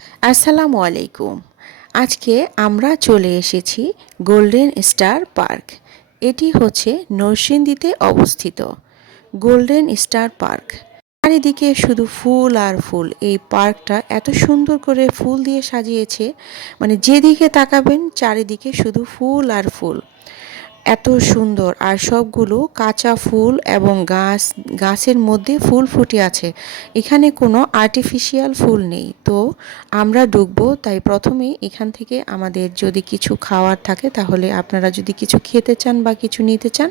আসসালামু আলাইকুম। আজকে আমরা চলে এসেছি গোল্ডেন স্টার পার্ক। এটি হচ্ছে নরসিংদীতে অবস্থিত গোল্ডেন স্টার পার্ক। চারিদিকে শুধু ফুল আর ফুল। এই পার্কটা এত সুন্দর করে ফুল দিয়ে সাজিয়েছে, মানে যেদিকে তাকাবেন চারিদিকে শুধু ফুল আর ফুল। এত সুন্দর, আর সবগুলো কাঁচা ফুল এবং গাছের মধ্যে ফুল ফুটে আছে। এখানে কোনো আর্টিফিশিয়াল ফুল নেই। তো আমরা ঢুকবো, তাই প্রথমেই এখান থেকে আমাদের যদি কিছু খাওয়ার থাকে, তাহলে আপনারা যদি কিছু খেতে চান বা কিছু নিতে চান,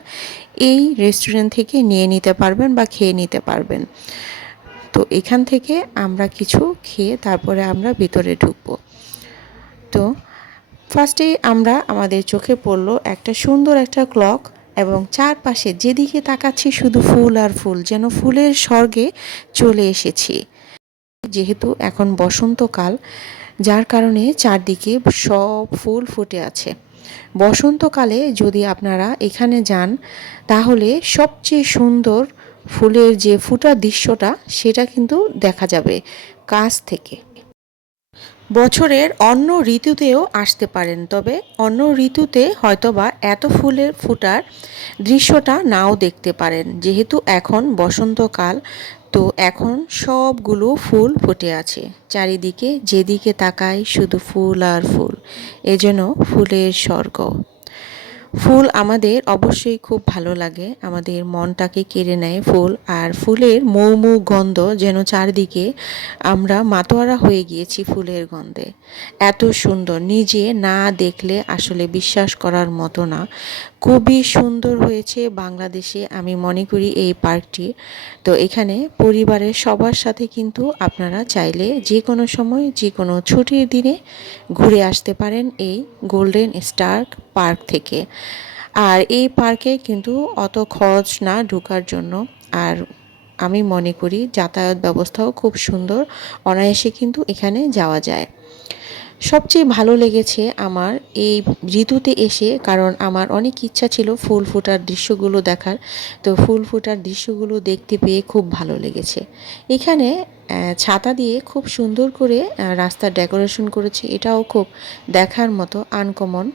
এই রেস্টুরেন্ট থেকে নিয়ে নিতে পারবেন বা খেয়ে নিতে পারবেন। তো এখান থেকে আমরা কিছু খেয়ে তারপরে আমরা ভিতরে ঢুকবো। তো ফার্স্টেই আমাদের চোখে পড়লো একটা সুন্দর একটা ক্লক, এবং চারপাশে যেদিকে তাকাচ্ছি শুধু ফুল আর ফুল, যেন ফুলের স্বর্গে চলে এসেছি। যেহেতু এখন বসন্তকাল, যার কারণে চারদিকে সব ফুল ফুটে আছে। বসন্তকালে যদি আপনারা এখানে যান, তাহলে সবচেয়ে সুন্দর ফুলের যে ফুটার দৃশ্যটা সেটা কিন্তু দেখা যাবে কাছ থেকে। বছরের অন্য ঋতুতেও আসতে পারেন, তবে অন্য ঋতুতে হয়তোবা এত ফুলের ফুটার দৃশ্যটা নাও দেখতে পারেন, যেহেতু এখন বসন্তকাল। তো এখন সবগুলো ফুল ফুটে আছে চারিদিকে, যেদিকে তাকাই শুধু ফুল আর ফুল, এজন্য ফুলের স্বর্গ। ফুল আমাদের অবশ্যই খুব ভালো লাগে, আমাদের মনটাকে কেড়ে নেয় ফুল। আর ফুলের মৌ মৌ গন্ধ যেন চারদিকে, আমরা মাতোয়ারা হয়ে গিয়েছি ফুলের গন্ধে। এত সুন্দর, নিজে না দেখলে আসলে বিশ্বাস করার মতো না। খুবই সুন্দর হয়েছে বাংলাদেশে আমি মনে করি এই পার্কটি। তো এখানে পরিবারের সবার সাথে কিন্তু আপনারা চাইলে যে কোনো সময় যে কোনো ছুটির দিনে ঘুরে আসতে পারেন এই গোল্ডেন স্টার পার্ক থেকে। আর এই পার্কে কিন্তু অত খরচ না ঢোকার জন্য। আর আমি মনে করি যাতায়াত ব্যবস্থাও খুব সুন্দর, অনায়াসে কিন্তু এখানে যাওয়া যায়। সবচেয়ে ভালো লেগেছে আমার এই ঋতুতে এসে, কারণ আমার অনেক ইচ্ছা ছিল ফুল ফোটার দৃশ্যগুলো দেখার। তো ফুল ফোটার দৃশ্যগুলো দেখতে পেয়ে খুব ভালো লেগেছে। এখানে ছাতা দিয়ে খুব সুন্দর করে রাস্তার ডেকোরেশন করেছে, এটাও খুব দেখার মতো আনকমন।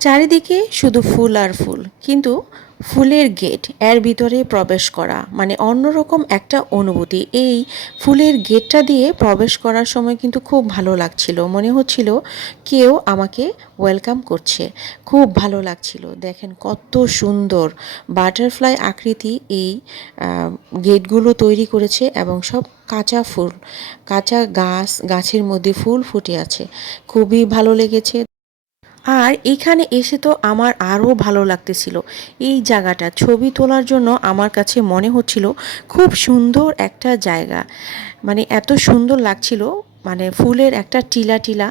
চারিদিকে শুধু ফুল আর ফুল, কিন্তু ফুলের গেট, এর ভিতরে প্রবেশ করা মানে অন্যরকম একটা অনুভূতি। এই ফুলের গেটটা দিয়ে প্রবেশ করার সময় কিন্তু খুব ভালো লাগছিল, মনে হচ্ছিল কেউ আমাকে ওয়েলকাম করছে। খুব ভালো লাগছিল। দেখেন কত সুন্দর বাটারফ্লাই আকৃতি এই গেটগুলো তৈরি করেছে, এবং সব কাঁচা ফুল, কাঁচা গাছের মধ্যে ফুল ফুটে আছে। খুবই ভালো লেগেছে। আর এখানে এসে তো আমার আরও ভালো লাগতেছিল। এই জায়গাটা ছবি তোলার জন্য আমার কাছে মনে হচ্ছিল খুব সুন্দর একটা জায়গা, মানে এত সুন্দর লাগছিল। মানে ফুলের একটা টিলা টিলা,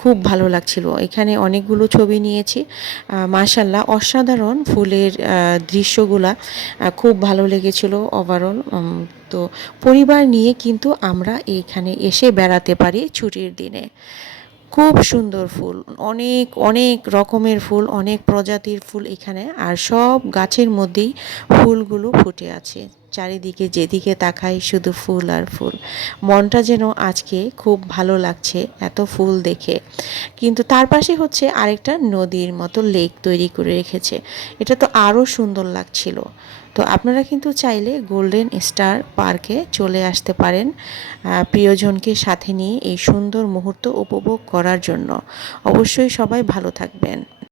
খুব ভালো লাগছিল। এখানে অনেকগুলো ছবি নিয়েছি। মাশাল্লাহ, অসাধারণ ফুলের দৃশ্যগুলা খুব ভালো লেগেছিল ওভারঅল। তো পরিবার নিয়ে কিন্তু আমরা এইখানে এসে বেড়াতে পারি ছুটির দিনে। খুব সুন্দর ফুল, অনেক অনেক রকমের ফুল, অনেক প্রজাতির ফুল এখানে। আর সব গাছের মধ্যেই ফুলগুলো ফুটে আছে। চারিদিকে যেদিকে তাকাই শুধু ফুল আর ফুল। মনটা যেন আজকে খুব ভালো লাগছে এত ফুল দেখে। কিন্তু তার পাশে হচ্ছে আরেকটা নদীর মতো লেক তৈরি করে রেখেছে, এটা তো আরও সুন্দর লাগছিল। তো আপনারা কিন্তু চাইলে গোল্ডেন স্টার পার্কে চলে আসতে পারেন প্রিয়জনকে সাথে নিয়ে এই সুন্দর মুহূর্ত উপভোগ করার জন্য। অবশ্যই সবাই ভালো থাকবেন।